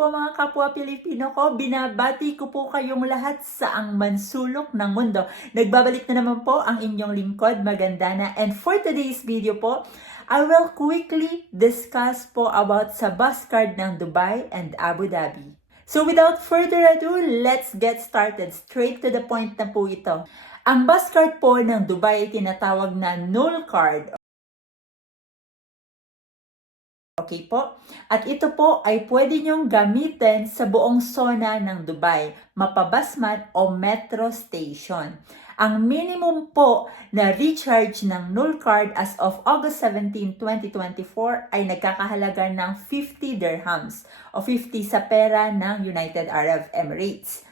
po mga kapwa Pilipino ko, binabati ko po kayong lahat sa ang mansulok ng mundo. Nagbabalik na naman po ang inyong lingkod, Magandana. And for today's video po, I will quickly discuss po about sa bus card ng Dubai and Abu Dhabi. So without further ado, let's get started. Straight to the point na po ito. Ang bus card po ng Dubai ay tinatawag na null card. Okay po? At ito po ay pwede nyong gamitin sa buong zona ng Dubai, mapabasman o metro station. Ang minimum po na recharge ng null card as of August 17, 2024 ay nagkakahalaga ng 50 dirhams o 50 sa pera ng United Arab Emirates.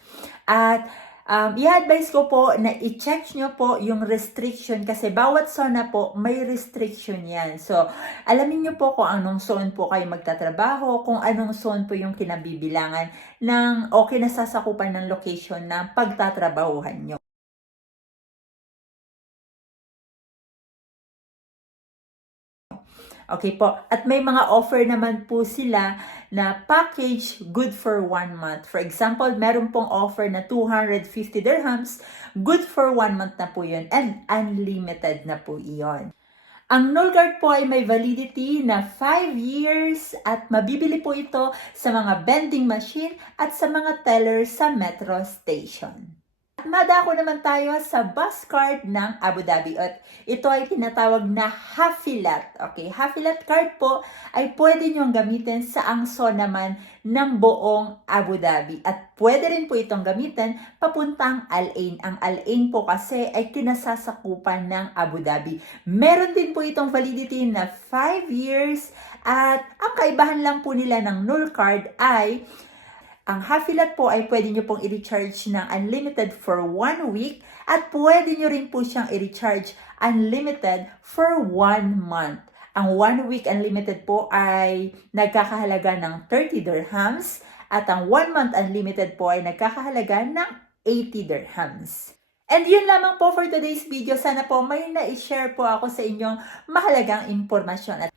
At i-advise ko po na i-check nyo po yung restriction kasi bawat zona po may restriction yan. So, alamin nyo po kung anong zone po kayo magtatrabaho, kung anong zone po yung kinabibilangan ng o kinasasakupan ng location na pagtatrabahuhan nyo. Okay po. At may mga offer naman po sila na package good for 1 month. For example, meron pong offer na 250 dirhams. Good for 1 month na po yun. And unlimited na po iyon. Ang null card po ay may validity na 5 years at mabibili po ito sa mga vending machine at sa mga teller sa metro station. Madako naman tayo sa bus card ng Abu Dhabi at ito ay tinatawag na Hafilat. Okay, Hafilat card po ay pwede nyong gamitin sa ang zona man ng buong Abu Dhabi at pwede rin po itong gamitin papuntang Al Ain. Ang Al Ain po kasi ay kinasasakupan ng Abu Dhabi. Meron din po itong validity na 5 years at ang kaibahan lang po nila ng null card ay ang Hafilat po ay pwede nyo pong i-recharge ng unlimited for 1 week at pwede nyo rin po siyang i-recharge unlimited for 1 month. Ang 1 week unlimited po ay nagkakahalaga ng 30 dirhams at ang 1 month unlimited po ay nagkakahalaga ng 80 dirhams. And yun lamang po for today's video. Sana po may na-share po ako sa inyong mahalagang impormasyon.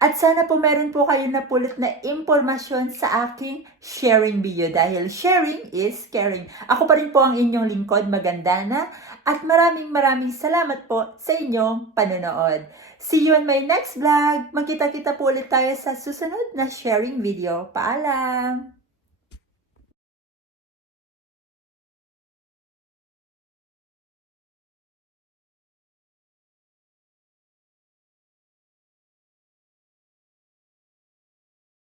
At sana po meron po kayo napulot na impormasyon sa aking sharing video dahil sharing is caring. Ako pa rin po ang inyong lingkod, Magandana, at maraming salamat po sa inyong panonood. See you on my next vlog. Magkita-kita po ulit tayo sa susunod na sharing video. Paalam!